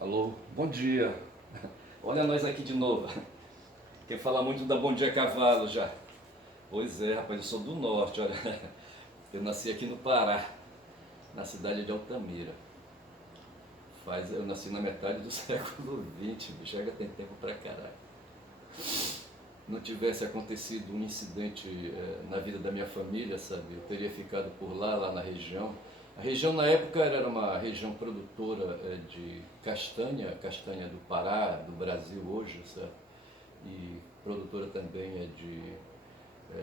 Alô, bom dia. Olha nós aqui de novo. Quer falar muito da Bom Dia Cavalo já. Pois é, rapaz, eu sou do norte, olha. Eu nasci aqui no Pará, na cidade de Altamira. Eu nasci na metade do século XX, bicho, já tem tempo pra caralho. Não tivesse acontecido um incidente na vida da minha família, sabe? Eu teria ficado por lá na região. A região na época era uma região produtora de castanha, castanha do Pará, do Brasil hoje, sabe? E produtora também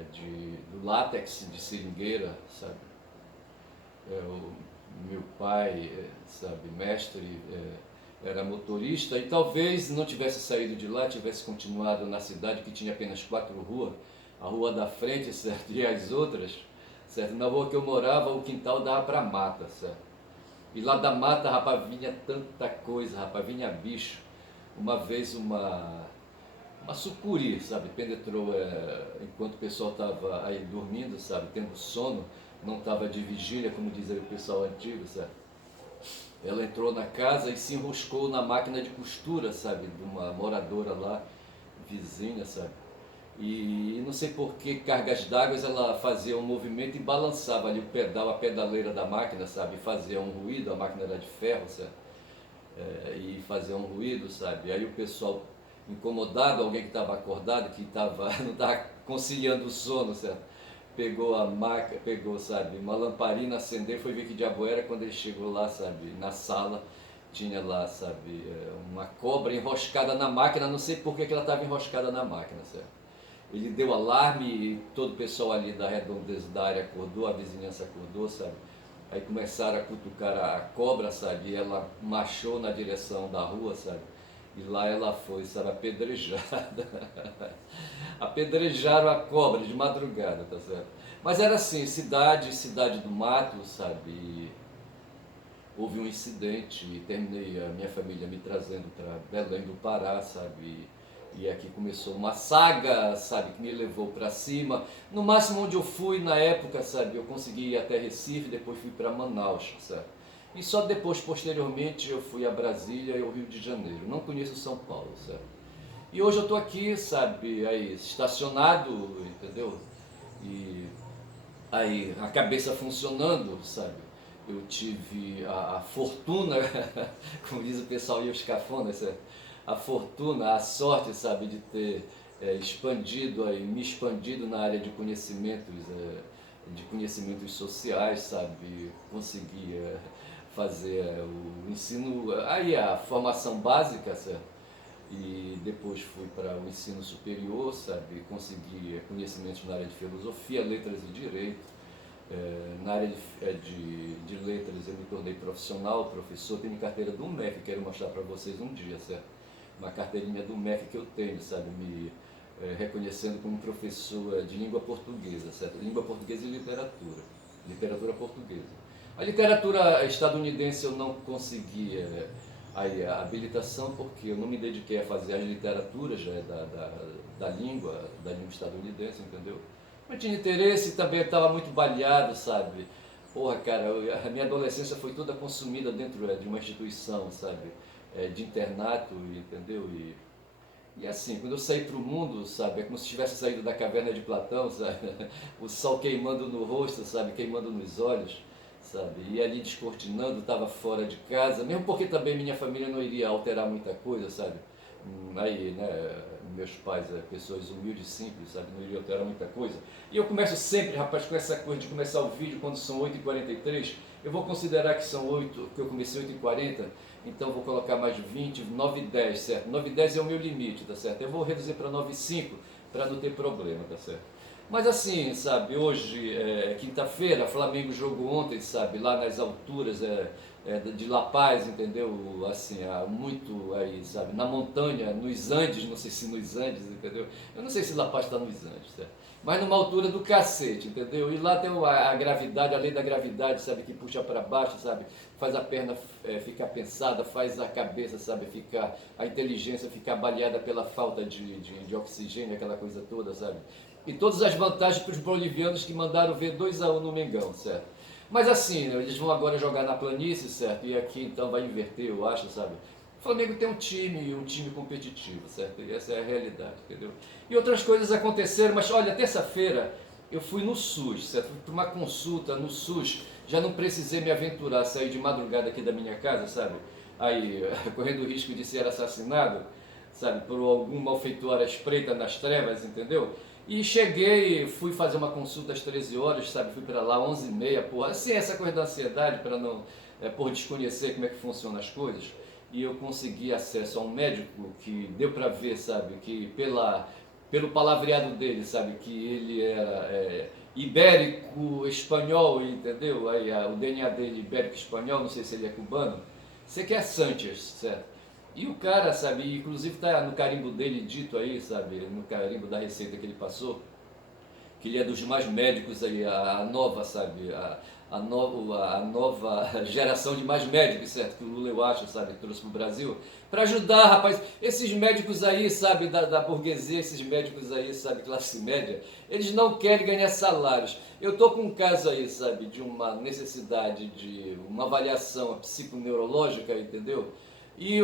do látex de seringueira, sabe? O meu pai, sabe, mestre, era motorista e talvez não tivesse saído de lá, tivesse continuado na cidade que tinha apenas 4 ruas, a rua da frente, certo, e as outras, certo. Na rua que eu morava, o quintal dava para mata, certo. E lá da mata, rapaz, vinha tanta coisa, rapaz, vinha bicho. Uma vez uma sucuri, sabe, penetrou enquanto o pessoal estava aí dormindo, sabe, tendo sono, não estava de vigília, como diz aí o pessoal antigo, sabe. Ela entrou na casa e se enroscou na máquina de costura, sabe, de uma moradora lá, vizinha, sabe. E não sei por que cargas d'água ela fazia um movimento e balançava ali o pedal, a pedaleira da máquina, sabe, fazia um ruído, a máquina era de ferro, sabe, e fazia um ruído, sabe. Aí o pessoal incomodado, alguém que estava acordado, que tava, não estava conciliando o sono, certo? Pegou a maca, pegou, sabe, uma lamparina, acendeu, foi ver que diabo era. Quando ele chegou lá, sabe, na sala, tinha lá, sabe, uma cobra enroscada na máquina, não sei por que ela estava enroscada na máquina, certo? Ele deu alarme e todo o pessoal ali da redondeza da área acordou, a vizinhança acordou, sabe? Aí começaram a cutucar a cobra, sabe? E ela marchou na direção da rua, sabe? E lá ela foi, sabe, apedrejada. Apedrejaram a cobra de madrugada, tá certo? Mas era assim, cidade do mato, sabe? E houve um incidente e terminei a minha família me trazendo para Belém do Pará, sabe? E aqui começou uma saga, sabe, que me levou para cima. No máximo onde eu fui na época, sabe, eu consegui ir até Recife, depois fui para Manaus, sabe? E só depois, posteriormente, eu fui a Brasília e ao Rio de Janeiro. Não conheço São Paulo, sabe? E hoje eu estou aqui, sabe, aí estacionado, entendeu? E aí a cabeça funcionando, sabe? Eu tive a fortuna, como diz o pessoal e os cafonas, a fortuna, a sorte, sabe, de ter expandido aí, me expandido na área de conhecimentos sociais, sabe, conseguir fazer o ensino, aí a formação básica, certo? E depois fui para o ensino superior, sabe, consegui conhecimentos na área de filosofia, letras e direito. Na área de letras eu me tornei profissional, professor, tenho carteira do MEC, quero mostrar para vocês um dia, certo? Uma carteirinha do MEC que eu tenho, sabe, me reconhecendo como professor de língua portuguesa, certo? Língua portuguesa e literatura, literatura portuguesa. A literatura estadunidense eu não consegui aí, a habilitação porque eu não me dediquei a fazer as literaturas da língua estadunidense, entendeu? Não tinha interesse, também estava muito baleado, sabe? Porra, cara, a minha adolescência foi toda consumida dentro de uma instituição, sabe? De internato, entendeu? E assim, quando eu saí para o mundo, sabe? É como se tivesse saído da caverna de Platão, sabe? O sol queimando no rosto, sabe? Queimando nos olhos, sabe? E ali descortinando, estava fora de casa, mesmo porque também minha família não iria alterar muita coisa, sabe? Aí, né, meus pais, pessoas humildes, simples, sabe, não iriam alterar muita coisa. E eu começo sempre, rapaz, com essa coisa de começar o vídeo quando são 8h43, eu vou considerar que são 8, que eu comecei 8h40, então vou colocar mais 20, 9h10, certo? 9h10 é o meu limite, tá certo? Eu vou reduzir para 9h05 para não ter problema, tá certo? Mas assim, sabe, hoje é quinta-feira, Flamengo jogou ontem, sabe, lá nas alturas de La Paz, entendeu? Assim, muito aí, sabe, na montanha, nos Andes, não sei se nos Andes, entendeu? Eu não sei se La Paz está nos Andes, certo? Mas numa altura do cacete, entendeu? E lá tem a gravidade, a lei da gravidade, sabe, que puxa para baixo, sabe, faz a perna ficar pensada, faz a cabeça, sabe, ficar, a inteligência ficar baleada pela falta de oxigênio, aquela coisa toda, sabe? E todas as vantagens para os bolivianos que mandaram ver 2-1 no Mengão, certo? Mas assim, eles vão agora jogar na planície, certo? E aqui então vai inverter, eu acho, sabe? Flamengo tem um time competitivo, certo? E essa é a realidade, entendeu? E outras coisas aconteceram, mas olha, terça-feira eu fui no SUS, certo? Fui para uma consulta no SUS, já não precisei me aventurar, sair de madrugada aqui da minha casa, sabe? Aí, correndo o risco de ser assassinado, sabe? Por algum malfeitor à espreita nas trevas, entendeu? E cheguei, fui fazer uma consulta às 13 horas, sabe? Fui para lá 11h30, porra. Assim, essa coisa da ansiedade, para não, por desconhecer como é que funcionam as coisas. E eu consegui acesso a um médico que deu para ver, sabe? Que pelo palavreado dele, sabe? Que ele era ibérico espanhol, entendeu? Aí o DNA dele ibérico espanhol, não sei se ele é cubano. Sei que é Sanchez, certo? E o cara, sabe, inclusive tá no carimbo dele dito aí, sabe, no carimbo da receita que ele passou, que ele é dos mais médicos aí, a nova, sabe, a nova geração de mais médicos, certo, que o Lula, eu acho, sabe, trouxe para o Brasil, para ajudar, rapaz, esses médicos aí, sabe, da burguesia, esses médicos aí, sabe, classe média, eles não querem ganhar salários. Eu tô com um caso aí, sabe, de uma necessidade de uma avaliação psiconeurológica, entendeu? E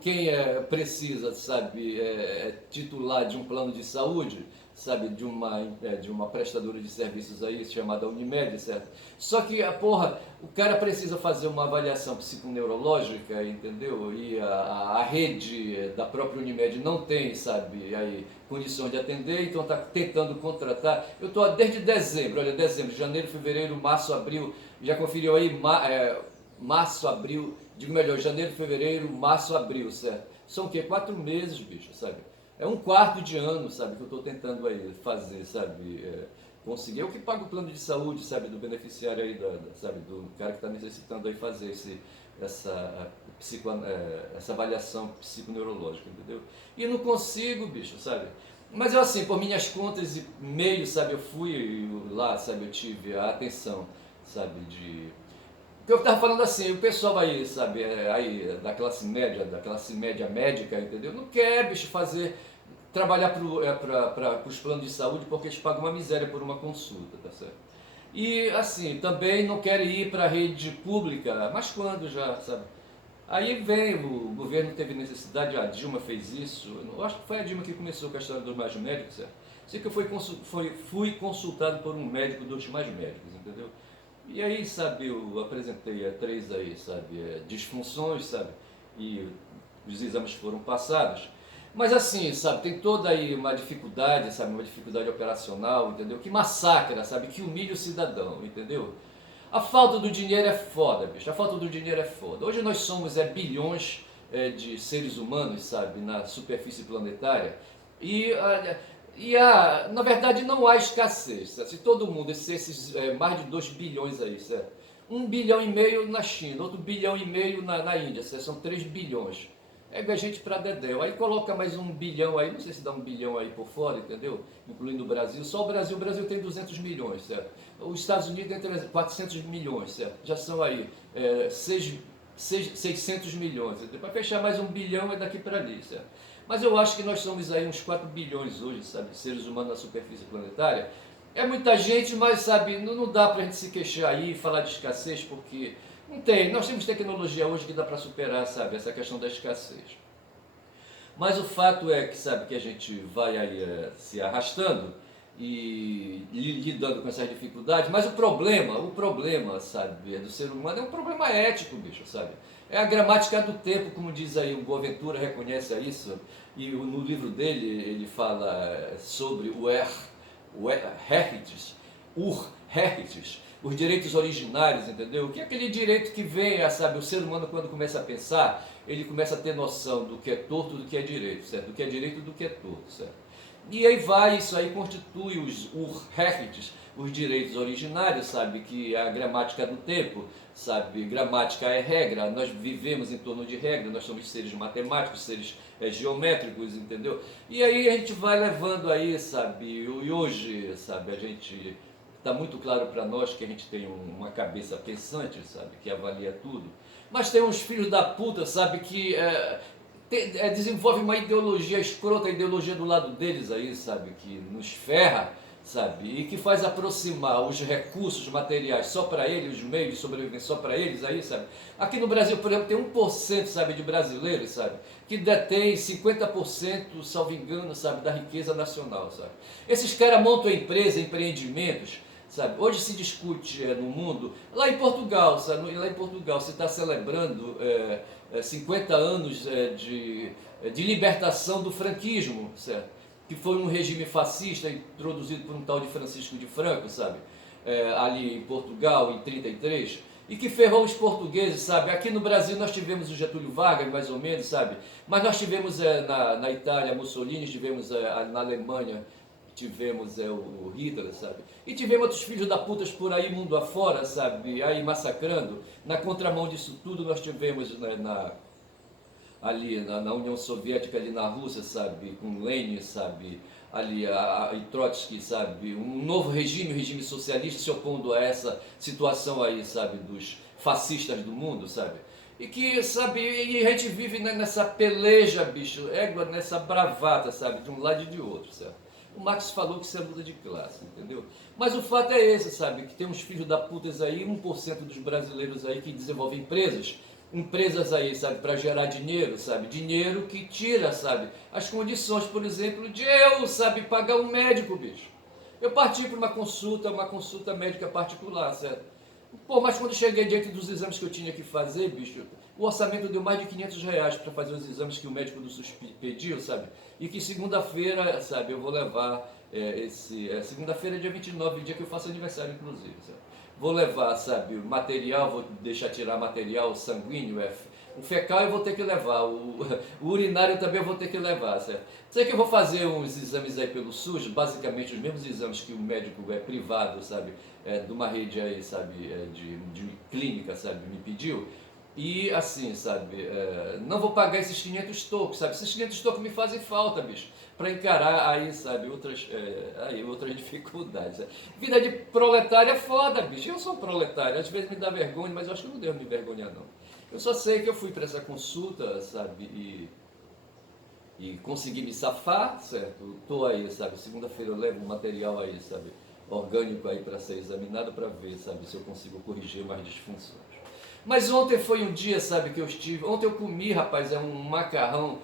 quem precisa, sabe, titular de um plano de saúde, sabe, de uma prestadora de serviços aí chamada Unimed, certo? Só que o cara precisa fazer uma avaliação psiconeurológica, entendeu? E a rede da própria Unimed não tem, sabe, aí condições de atender, então está tentando contratar. Eu estou desde dezembro, olha, dezembro, janeiro, fevereiro, março, abril, já conferiu aí, março, abril, digo melhor, janeiro, fevereiro, março, abril, certo? São o quê? 4 meses, bicho, sabe? É um quarto de ano, sabe, que eu estou tentando aí fazer, sabe, conseguir. Eu que pago o plano de saúde, sabe, do beneficiário aí, sabe, do cara que está necessitando aí fazer essa avaliação psiconeurológica, entendeu? E não consigo, bicho, sabe? Mas eu assim, por minhas contas e meios, sabe, eu fui lá, sabe, eu tive a atenção, sabe, que eu estava falando assim, o pessoal aí, sabe, aí da classe média médica, entendeu? Não quer, bicho, trabalhar para os planos de saúde porque eles pagam uma miséria por uma consulta, tá certo? E assim, também não querem ir para a rede pública, mas quando já, sabe? Aí vem, o governo teve necessidade, a Dilma fez isso, eu acho que foi a Dilma que começou com a história dos mais médicos, certo? Sei que eu fui consultado por um médico dos mais médicos, entendeu? E aí, sabe, eu apresentei a 3 aí, sabe, disfunções, sabe, e os exames foram passados. Mas assim, sabe, tem toda aí uma dificuldade, sabe, uma dificuldade operacional, entendeu? Que massacra, sabe, que humilha o cidadão, entendeu? A falta do dinheiro é foda, bicho, a falta do dinheiro é foda. Hoje nós somos bilhões de seres humanos, sabe, na superfície planetária, e na verdade não há escassez, certo? Se todo mundo, esses mais de 2 bilhões aí, certo? 1,5 bilhão na China, outro 1,5 bilhão na Índia, certo? São 3 bilhões. É a gente para dedéu. Aí coloca mais 1 bilhão aí, não sei se dá 1 bilhão aí por fora, entendeu? Incluindo o Brasil. Só o Brasil tem 200 milhões, certo? Os Estados Unidos tem 400 milhões, certo? Já são aí 600 milhões. Para fechar mais 1 bilhão é daqui para ali, certo? Mas eu acho que nós somos aí uns 4 bilhões hoje, sabe? Seres humanos na superfície planetária. É muita gente, mas, sabe, não dá para a gente se queixar aí e falar de escassez, porque não tem. Nós temos tecnologia hoje que dá para superar, sabe, essa questão da escassez. Mas o fato é que, sabe, que a gente vai aí se arrastando e lidando com essas dificuldades, mas o problema, sabe, do ser humano é um problema ético, bicho, sabe? É a gramática do tempo, como diz aí o Boaventura, reconhece isso, e no livro dele ele fala sobre o heritage, os direitos originários, entendeu? Que é aquele direito que vem, sabe, o ser humano quando começa a pensar, ele começa a ter noção do que é torto, do que é direito, certo? Do que é direito e do que é torto, certo? E aí isso aí constitui os heritage, os direitos originários, sabe, que é a gramática do tempo, sabe, gramática é regra, nós vivemos em torno de regra, nós somos seres matemáticos, seres geométricos, entendeu? E aí a gente vai levando aí, sabe, e hoje, sabe, a gente está muito claro para nós que a gente tem uma cabeça pensante, sabe, que avalia tudo, mas tem uns filhos da puta, sabe, que desenvolve uma ideologia escrota, a ideologia do lado deles aí, sabe, que nos ferra, sabe? E que faz aproximar os recursos materiais só para eles, os meios de sobrevivência só para eles aí, sabe? Aqui no Brasil, por exemplo, tem 1%, sabe, de brasileiros, sabe? Que detém 50%, salvo engano, sabe, da riqueza nacional, sabe? Esses caras montam empresas, empreendimentos, sabe? Hoje se discute no mundo, lá em Portugal, sabe? Lá em Portugal se está celebrando 50 anos de libertação do franquismo, certo? Que foi um regime fascista introduzido por um tal de Francisco de Franco, sabe? Ali em Portugal, em 33, e que ferrou os portugueses, sabe? Aqui no Brasil nós tivemos o Getúlio Vargas, mais ou menos, sabe? Mas nós tivemos na Itália Mussolini, tivemos na Alemanha, tivemos o Hitler, sabe? E tivemos outros filhos da putas por aí, mundo afora, sabe? Aí massacrando. Na contramão disso tudo nós tivemos ali na União Soviética, ali na Rússia, sabe, com Lenin, sabe, ali e Trotsky, sabe, um novo regime, o regime socialista se opondo a essa situação aí, sabe, dos fascistas do mundo, sabe, e que, sabe, e a gente vive nessa peleja, bicho, égua, nessa bravata, sabe, de um lado e de outro, sabe. O Marx falou que isso é luta de classe, entendeu? Mas o fato é esse, sabe, que tem uns filhos da putas aí, 1% dos brasileiros aí que desenvolvem empresas aí, sabe, para gerar dinheiro, sabe, dinheiro que tira, sabe, as condições, por exemplo, de eu, sabe, pagar um médico, bicho. Eu parti para uma consulta médica particular, certo? Pô, mas quando cheguei diante dos exames que eu tinha que fazer, bicho, o orçamento deu mais de R$ 500 para fazer os exames que o médico do SUS pediu, sabe? E que segunda-feira, sabe, eu vou levar segunda-feira, dia 29, dia que eu faço aniversário, inclusive, sabe? Vou levar, sabe, o material, vou deixar tirar material sanguíneo, o fecal eu vou ter que levar, o urinário também eu vou ter que levar, certo? Sei que eu vou fazer uns exames aí pelo SUS, basicamente os mesmos exames que o médico privado, sabe, de uma rede aí, sabe, de clínica, sabe, me pediu. E assim, sabe, não vou pagar esses 500 tocos, sabe? Esses 500 tocos me fazem falta, bicho, para encarar aí, sabe, outras dificuldades. Sabe? Vida de proletário é foda, bicho. Eu sou proletário, às vezes me dá vergonha, mas eu acho que não devo me envergonhar, não. Eu só sei que eu fui para essa consulta, sabe, e consegui me safar, certo? Estou aí, sabe, segunda-feira eu levo um material aí, sabe, orgânico aí para ser examinado, para ver, sabe, se eu consigo corrigir mais disfunções. Mas ontem foi um dia, sabe, que eu estive. Ontem eu comi, rapaz, um macarrão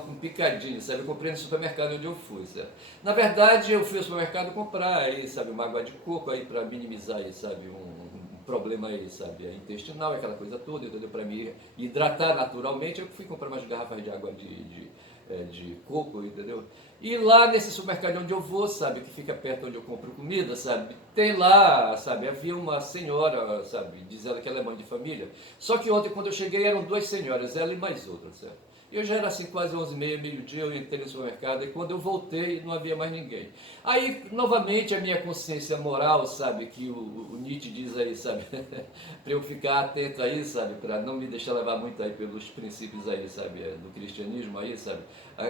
com picadinho, sabe? Eu comprei no supermercado onde eu fui, sabe? Na verdade, eu fui ao supermercado comprar aí, sabe, uma água de coco aí para minimizar aí, sabe, um problema aí, sabe, intestinal, aquela coisa toda, entendeu? Para me hidratar naturalmente, eu fui comprar umas garrafas de água de coco, entendeu? E lá nesse supermercado onde eu vou, sabe, que fica perto onde eu compro comida, sabe, tem lá, sabe, havia uma senhora, sabe, diz ela que ela é mãe de família, só que ontem quando eu cheguei eram duas senhoras, ela e mais outra, certo? Eu já era assim quase 11h30, meio-dia, eu entrei no supermercado e quando eu voltei não havia mais ninguém. Aí, novamente, a minha consciência moral, sabe, que o Nietzsche diz aí, sabe, para eu ficar atento aí, sabe, para não me deixar levar muito aí pelos princípios aí, sabe, do cristianismo aí, sabe,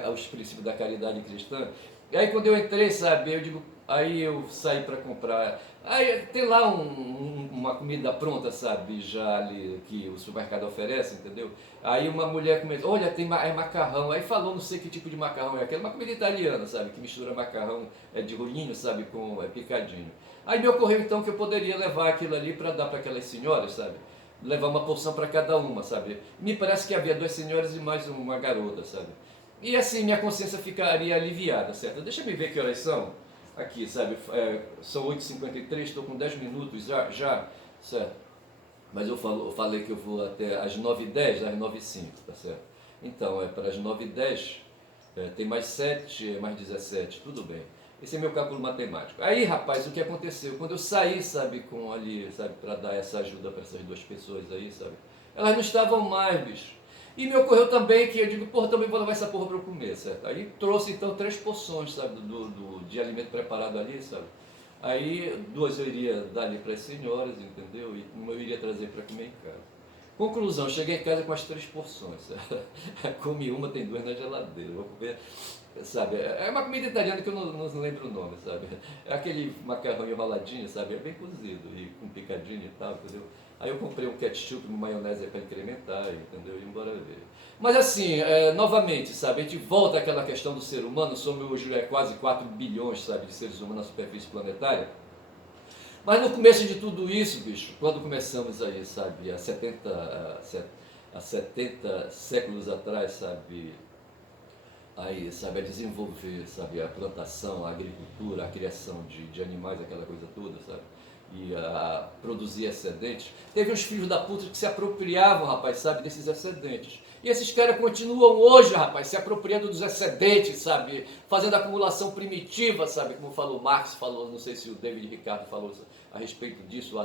aos princípios da caridade cristã. E aí quando eu entrei, sabe, eu digo, aí eu saí para comprar. Aí tem lá uma comida pronta, sabe, já ali que o supermercado oferece, entendeu? Aí uma mulher começou, olha, tem macarrão. Aí falou, não sei que tipo de macarrão é aquele, uma comida italiana, sabe, que mistura macarrão de rolinho, sabe, com picadinho. Aí me ocorreu então que eu poderia levar aquilo ali para dar para aquelas senhoras, sabe? Levar uma porção para cada uma, sabe? Me parece que havia duas senhoras e mais uma garota, sabe? E assim minha consciência ficaria aliviada, certo? Deixa eu ver que horas são. Aqui, sabe? São 8h53, estou com 10 minutos já, certo? Mas eu falei que eu vou até às 9h10, às 9h05, tá certo? Então, para as 9h10, tem mais 7, mais 17, tudo bem. Esse é meu cálculo matemático. Aí, rapaz, o que aconteceu? Quando eu saí, sabe, com ali, sabe, para dar essa ajuda para essas duas pessoas aí, sabe? Elas não estavam mais, bicho. E me ocorreu também que eu digo, porra, também vou levar essa porra para eu comer, certo? Aí trouxe então 3 porções, sabe, de alimento preparado ali, sabe? Aí 2 eu iria dar ali para as senhoras, entendeu? E uma eu iria trazer para comer em casa. Conclusão, cheguei em casa com as 3 porções, sabe? Comi uma, tem 2 na geladeira, vou comer, sabe? É uma comida italiana que eu não lembro o nome, sabe? É aquele macarrão enroladinho, sabe? É bem cozido e com picadinho e tal, entendeu? Aí eu comprei um ketchup, uma maionese para incrementar, entendeu? E embora ver. Mas assim, novamente, sabe, a gente volta àquela questão do ser humano, somos hoje quase 4 bilhões, sabe, de seres humanos na superfície planetária. Mas no começo de tudo isso, bicho, quando começamos aí, sabe, há 70 séculos atrás, sabe, aí, sabe, a desenvolver, sabe, a plantação, a agricultura, a criação de animais, aquela coisa toda, sabe, e a produzir excedentes, teve uns filhos da puta que se apropriavam, rapaz, sabe, desses excedentes. E esses caras continuam hoje, rapaz, se apropriando dos excedentes, sabe, fazendo acumulação primitiva, sabe, como falou Marx, falou, não sei se o David Ricardo falou a respeito disso,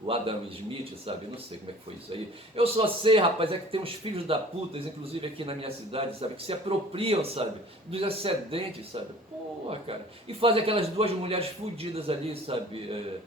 o Adam Smith, sabe? Não sei como é que foi isso aí. Eu só sei, rapaz, é que tem uns filhos da puta, inclusive aqui na minha cidade, sabe? Que se apropriam, sabe? Dos excedentes, sabe? Porra, cara. E fazem aquelas duas mulheres fudidas ali, sabe?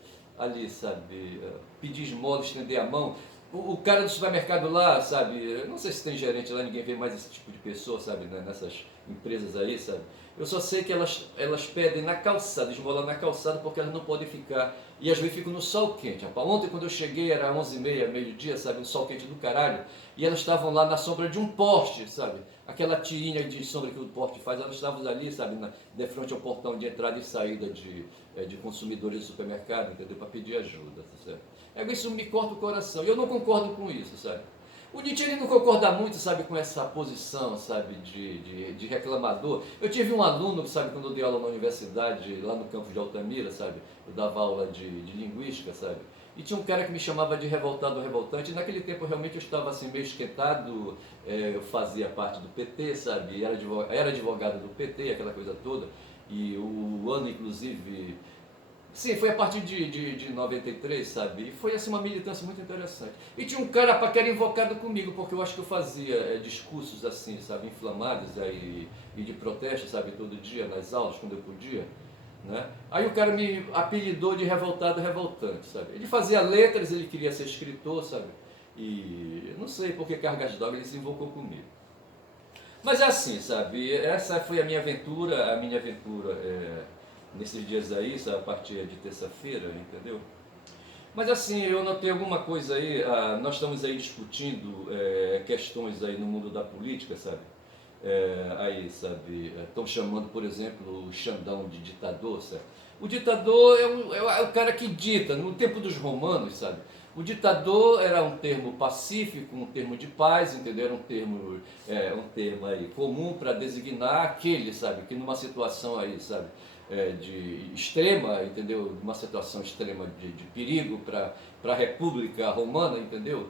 Pedir esmola, estender a mão. O cara do supermercado lá, sabe? Não sei se tem gerente lá, ninguém vê mais esse tipo de pessoa, sabe? Né? Nessas empresas aí, sabe? Eu só sei que elas pedem na calçada, esmola na calçada, porque elas não podem ficar. E às vezes ficam no sol quente. Rapaz. Ontem, quando eu cheguei, era 11h30, meio-dia, sabe? Um sol quente do caralho. E elas estavam lá na sombra de um poste, sabe? Aquela tirinha de sombra que o poste faz, elas estavam ali, sabe? De frente ao portão de entrada e saída de consumidores do supermercado, entendeu? Para pedir ajuda, tá certo? Isso me corta o coração. E eu não concordo com isso, sabe? O Nietzsche ele não concorda muito, sabe, com essa posição, sabe, de reclamador. Eu tive um aluno, sabe, quando eu dei aula na universidade, lá no campus de Altamira, sabe, eu dava aula de linguística, sabe, e tinha um cara que me chamava de revoltado revoltante, e naquele tempo realmente eu estava assim meio esquentado, eu fazia parte do PT, sabe, era advogado do PT, aquela coisa toda, e o ano, inclusive... Sim, foi a partir de 93, sabe? E foi assim uma militância muito interessante. E tinha um cara que era invocado comigo, porque eu acho que eu fazia discursos assim, sabe, inflamados e de protesto, sabe, todo dia nas aulas, quando eu podia. Né? Aí o cara me apelidou de revoltado revoltante, sabe? Ele fazia letras, ele queria ser escritor, sabe? E não sei por que cargas d'água ele se invocou comigo. Mas é assim, sabe? Essa foi a minha aventura nesses dias aí, sabe? A partir de terça-feira, entendeu? Mas assim, eu notei alguma coisa aí, nós estamos aí discutindo questões aí no mundo da política, sabe? Estão chamando, por exemplo, o Xandão de ditador, sabe? O ditador é o cara que dita, no tempo dos romanos, sabe? O ditador era um termo pacífico, um termo de paz, entendeu? Era um termo aí comum para designar aquele, sabe? Que numa situação aí, sabe? De extrema, entendeu? Uma situação extrema de perigo para a República Romana, entendeu?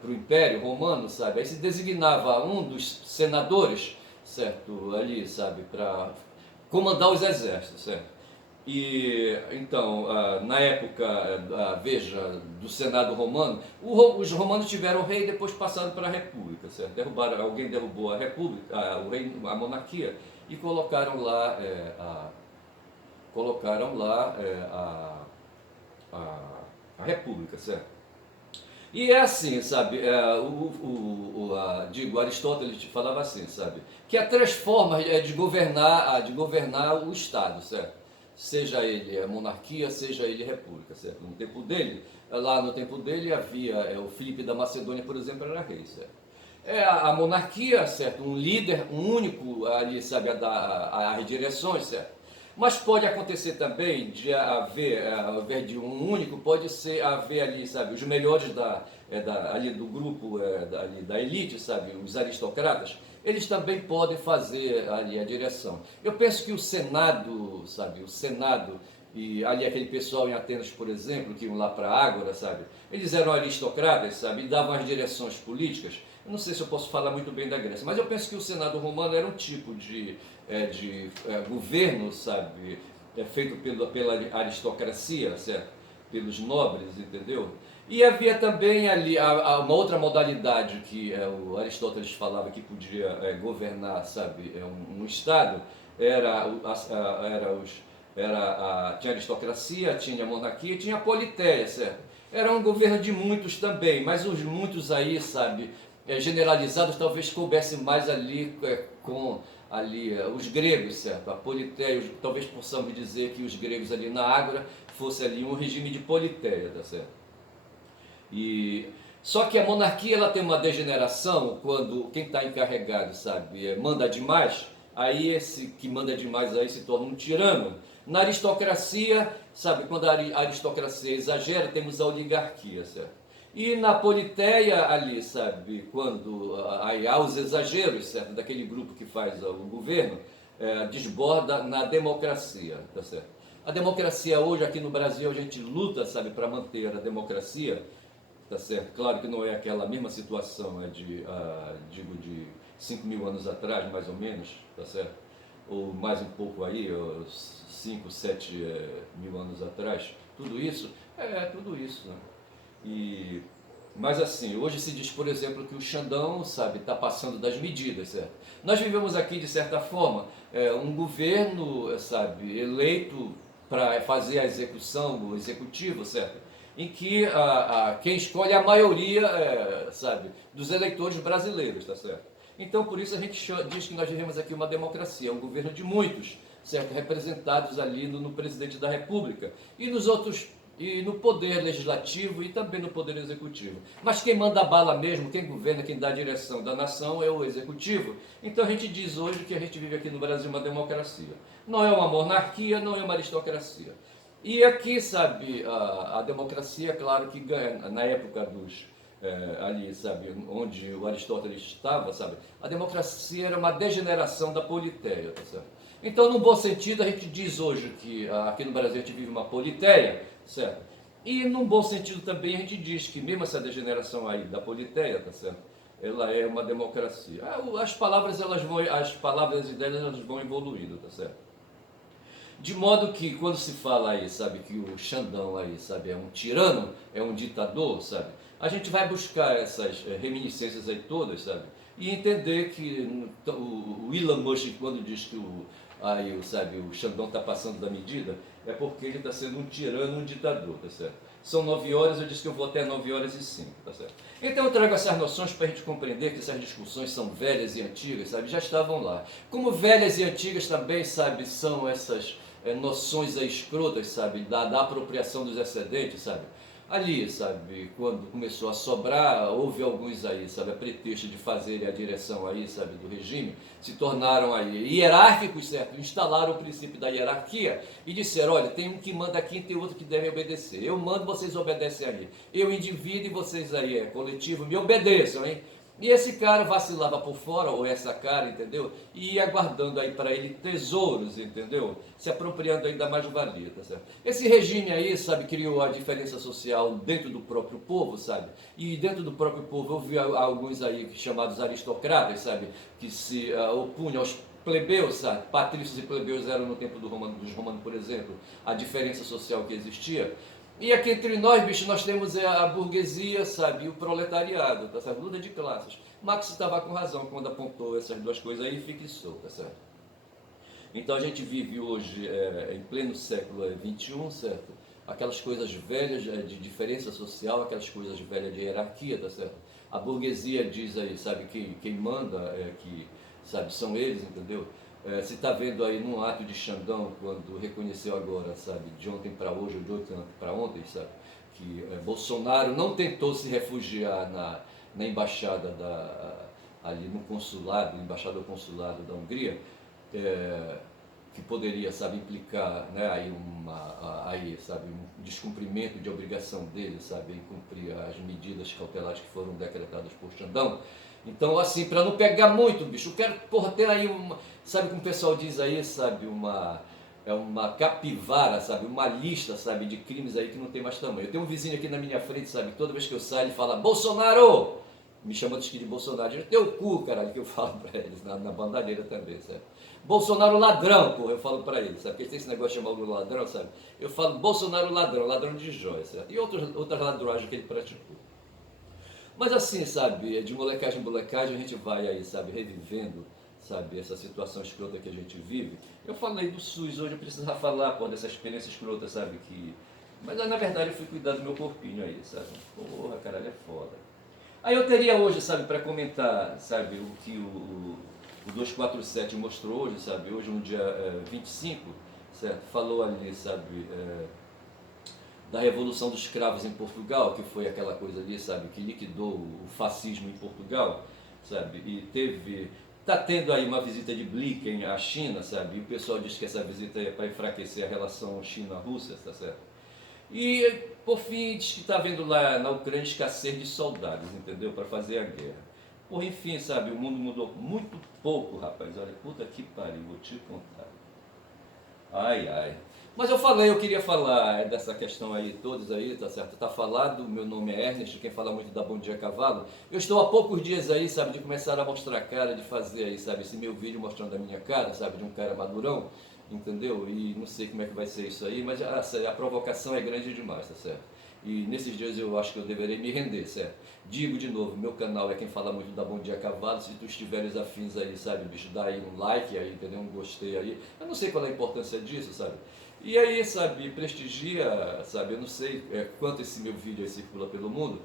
Para o Império Romano, sabe? Aí se designava um dos senadores, certo? Ali, sabe? Para comandar os exércitos, certo? E então, na época, veja, do Senado romano, os romanos tiveram o rei e depois passaram para a República, certo? Alguém derrubou a República, o rei, a monarquia, e colocaram lá a República, certo? E é assim, sabe, digo, Aristóteles falava assim, sabe, que há três formas de governar o Estado, certo? Seja ele monarquia, seja ele república, certo? Lá no tempo dele havia, o Filipe da Macedônia, por exemplo, era rei, certo? A monarquia, certo? Um líder, um único ali, sabe, a dar as direções, certo? Mas pode acontecer também de haver, ao invés de um único, haver ali, sabe, os melhores ali do grupo, ali da elite, sabe, os aristocratas, eles também podem fazer ali a direção. Eu penso que o Senado, sabe, e ali aquele pessoal em Atenas, por exemplo, que iam lá para a Ágora, sabe, eles eram aristocratas, sabe, e davam as direções políticas. Eu não sei se eu posso falar muito bem da Grécia, mas eu penso que o Senado romano era um tipo de governo, sabe, feito pela aristocracia, certo? Pelos nobres, entendeu? E havia também ali uma outra modalidade que o Aristóteles falava que podia governar, sabe, um Estado, tinha aristocracia, tinha monarquia, tinha a politéia, certo? Era um governo de muitos também, mas os muitos aí, sabe, generalizados talvez coubessem mais ali com os gregos, certo? A politéia, talvez possamos dizer que os gregos ali na Ágora fosse ali um regime de politéia, tá certo? E só que a monarquia ela tem uma degeneração quando quem está encarregado, sabe, manda demais, aí esse que manda demais aí se torna um tirano. Na aristocracia, sabe, quando a aristocracia exagera, temos a oligarquia, certo? E na politeia ali, sabe, quando aí há os exageros, certo, daquele grupo que faz o governo, desborda na democracia, tá certo? A democracia hoje aqui no Brasil a gente luta, sabe, para manter a democracia, tá certo? Claro que não é aquela mesma situação, digo, de 5.000 anos atrás, mais ou menos, tá certo? Ou mais um pouco aí, 5, 7 mil anos atrás. Tudo isso, né? E, mas assim, hoje se diz, por exemplo, que o Xandão, sabe, está passando das medidas, certo? Nós vivemos aqui, de certa forma, um governo, sabe, eleito para fazer a execução, o executivo, certo? Em que quem escolhe é a maioria, sabe, dos eleitores brasileiros, tá certo? Então, por isso a gente diz que nós vivemos aqui uma democracia, um governo de muitos, certo? Representados ali no presidente da República e nos outros e no poder legislativo e também no poder executivo. Mas quem manda a bala mesmo, quem governa, quem dá a direção da nação é o executivo. Então a gente diz hoje que a gente vive aqui no Brasil uma democracia. Não é uma monarquia, não é uma aristocracia. E aqui, sabe, a democracia, claro que ganha, na época ali, sabe, onde o Aristóteles estava, sabe, a democracia era uma degeneração da politeia, tá certo? Então, num bom sentido, a gente diz hoje que aqui no Brasil a gente vive uma politeia, certo? E num bom sentido também a gente diz que mesmo essa degeneração aí da politeia, tá certo? Ela é uma democracia. As palavras as ideias elas vão evoluindo, tá certo? De modo que quando se fala aí, sabe, que o Xandão aí, sabe, é um tirano, é um ditador, sabe, a gente vai buscar essas reminiscências aí todas, sabe, e entender que o Elon Musk, quando diz que sabe, o Xandão está passando da medida, é porque ele está sendo um tirano, um ditador, tá certo? São 9 horas, eu disse que eu vou até 9 horas e 5, tá certo? Então eu trago essas noções para a gente compreender que essas discussões são velhas e antigas, sabe, já estavam lá. Como velhas e antigas também, sabe, são essas noções aí escrotas, sabe, da apropriação dos excedentes, sabe. Ali, sabe, quando começou a sobrar, houve alguns aí, sabe, a pretexto de fazerem a direção aí, sabe, do regime, se tornaram aí hierárquicos, certo, instalaram o princípio da hierarquia e disseram, olha, tem um que manda aqui e tem outro que deve obedecer. Eu mando, vocês obedecem aí. Eu, indivíduo, e vocês aí, coletivo, me obedeçam, hein. E esse cara vacilava por fora, ou essa cara, entendeu? E ia guardando aí para ele tesouros, entendeu? Se apropriando aí da mais-valia, tá certo? Esse regime aí, sabe, criou a diferença social dentro do próprio povo, sabe? E dentro do próprio povo eu vi alguns aí chamados aristocratas, sabe? Que se opunham aos plebeus, sabe? Patrícios e plebeus eram no tempo dos romanos, por exemplo, a diferença social que existia. E aqui entre nós, bicho, nós temos a burguesia, sabe, e o proletariado, tá certo? Luta de classes. Marx estava com razão quando apontou essas duas coisas aí e fixou, tá certo? Então a gente vive hoje, em pleno século XXI, certo? Aquelas coisas velhas de diferença social, aquelas coisas velhas de hierarquia, tá certo? A burguesia diz aí, sabe, quem manda, sabe, são eles, entendeu? Se está vendo aí num ato de Xandão, quando reconheceu agora, sabe, de ontem para hoje, ou de ontem para ontem, sabe, que Bolsonaro não tentou se refugiar na embaixada ali no consulado, embaixada ou consulado da Hungria, que poderia, sabe, implicar, né, sabe, um descumprimento de obrigação dele, sabe, em cumprir as medidas cautelares que foram decretadas por Xandão. Então, assim, para não pegar muito, bicho, eu quero, porra, ter aí sabe como o pessoal diz aí, sabe, uma capivara, sabe, uma lista, sabe, de crimes aí que não tem mais tamanho. Eu tenho um vizinho aqui na minha frente, sabe, toda vez que eu saio ele fala, Bolsonaro! Me chama de Bolsonaro, de teu cu, caralho, que eu falo para eles, na bandadeira também, sabe. Bolsonaro ladrão, porra, eu falo para eles, sabe, porque tem esse negócio de chamar o ladrão, sabe. Eu falo Bolsonaro ladrão, ladrão de joias, certo. E outras ladruagens que ele praticou. Mas assim, sabe, de molecagem em molecagem a gente vai aí, sabe, revivendo, sabe, essa situação escrota que a gente vive. Eu falei do SUS hoje, eu precisava falar, pô, dessa experiência escrota, sabe, que... Mas na verdade eu fui cuidar do meu corpinho aí, sabe. Porra, caralho, é foda. Aí eu teria hoje, sabe, para comentar, sabe, o que o 247 mostrou hoje, sabe, hoje no dia 25, certo, falou ali, sabe, da Revolução dos Cravos em Portugal, que foi aquela coisa ali, sabe, que liquidou o fascismo em Portugal, sabe, e teve... Está tendo aí uma visita de Blinken à China, sabe, e o pessoal diz que essa visita é para enfraquecer a relação China-Rússia, tá certo? E, por fim, diz que está havendo lá na Ucrânia escassez de soldados, entendeu? Para fazer a guerra. Por enfim, sabe, o mundo mudou muito pouco, rapaz. Olha, puta que pariu, vou te contar. Ai, ai. Mas eu queria falar dessa questão aí, todos aí, tá certo? Tá falado, meu nome é Ernest, quem fala muito da Bom Dia Cavalo. Eu estou há poucos dias aí, sabe, de começar a mostrar a cara, de fazer aí, sabe, esse meu vídeo mostrando a minha cara, sabe, de um cara madurão, entendeu? E não sei como é que vai ser isso aí, mas a provocação é grande demais, tá certo? E nesses dias eu acho que eu deverei me render, certo? Digo de novo, meu canal é quem fala muito da Bom Dia Cavalo. Se tu estiveres afins aí, sabe, bicho, dá aí um like aí, entendeu? Um gostei aí. Eu não sei qual é a importância disso, sabe? E aí, sabe, prestigia, sabe, eu não sei quanto esse meu vídeo aí circula pelo mundo,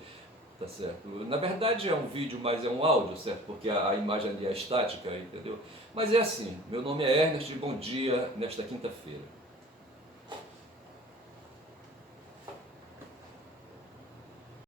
tá certo? Na verdade é um vídeo, mas é um áudio, certo? Porque a imagem ali é estática, entendeu? Mas é assim, meu nome é Ernest, bom dia nesta quinta-feira.